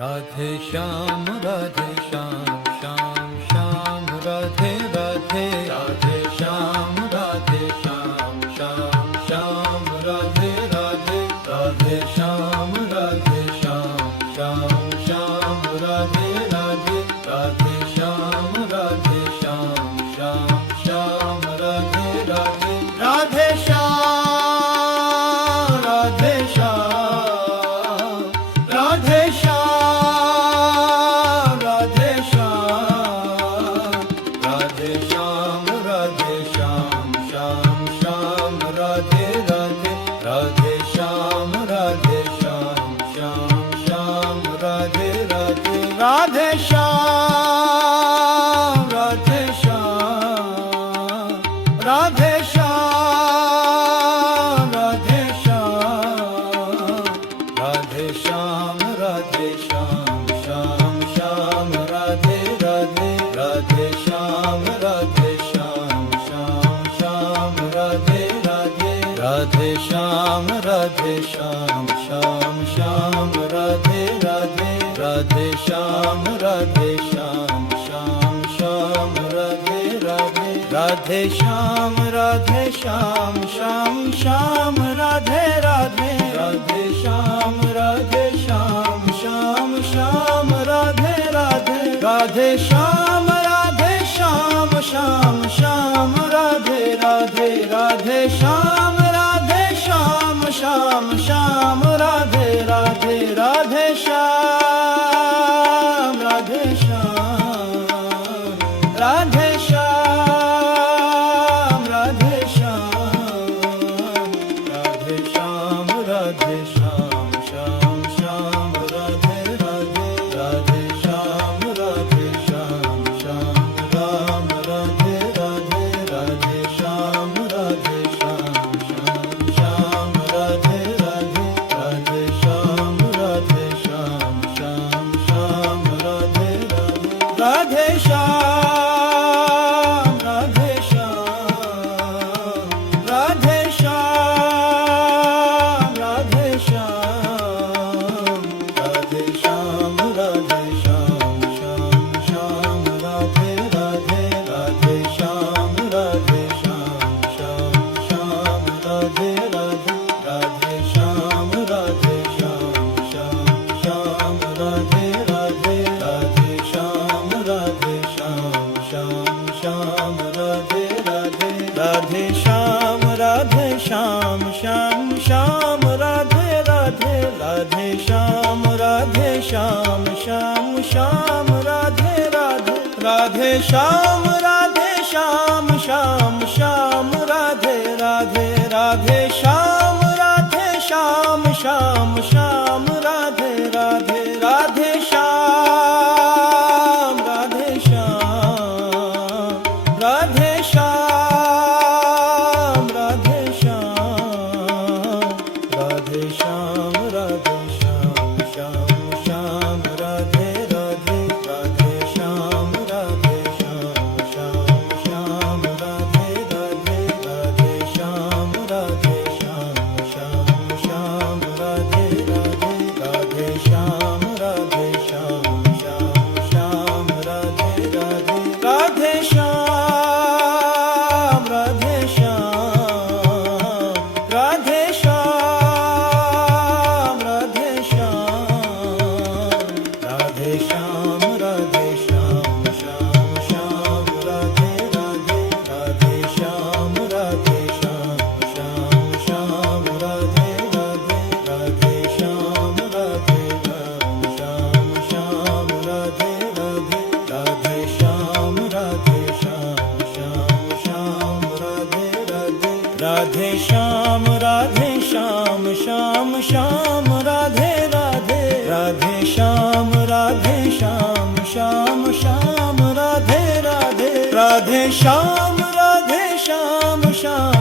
Radhe Shyam Shyam Shyam Radhe Radhe Radhe Shyam Shyam Shyam Radhe Radhe Radhe Shyam Shyam Shyam Radhe Radhe Radhe Shyam Shyam Radhe Radhe Radhe Shyam Radhe Shyam Radhe Shyam Radhe Shyam Radhe Shyam Shyam Radhe Radhe Radhe Shyam Shyam Radhe Radhe Radhe Shyam Radhe Shyam Radhe Shyam Radhe Shyam Radhe Shyam Radhe Shyam Shyam Radhe Radhe Radhe Shyam Shyam Radhe Radhe Radhe Shyam Shyam Radhe Radhe Radhe Shyam Shyam Radhe Radhe Radhe Shyam Shyam Radhe Radhe Radhe Shyam Shyam Radhe Radhe Radhe Shyam Shyam Radhe Radhe Radhe Shyam Shyam Radhe Radhe Radhe Shyam Radhe Shyam Radhe Shyam Radhe Shyam Radhe Radhe Radhe Shyam Ram Radhe Radhe Radhe Shyam Shyam Radhe Radhe Radhe Shyam Shyam Radhe Radhe Radhe Shyam Radhe Shyam Radhe Shyam Radhe Shyam Radhe Radhe Radhe Shyam Shyam Radhe Radhe Radhe Shyam Shyam Radhe Radhe Radhe Shyam Shyam Radhe Radhe Radhe Shyam Shyam Radhe Radhe Radhe Shyam Shyam Radhe Radhe Radhe Shyam Shyam Radhe Radhe Radhe Shyam Shyam Radhe Radhe Radhe Shyam Radhe Shyam Radhe Shyam Shyam Radhe Radhe Radhe Shyam Shyam Radhe Radhe Radhe Shyam Shyam Radhe Radhe Radhe Shyam Shyam Radhe Radhe Radhe Shyam Radhe Shyam Radhe Shyam Radhe Shyam Radhe Radhe Radhe Shyam Shyam Radhe Radhe Radhe Shyam Shyam Radhe Radhe Radhe Shyam Shyam Radhe Radhe Radhe Shyam Shyam Radhe Radhe Radhe Shyam Shyam Radhe Radhe Radhe Shyam Shyam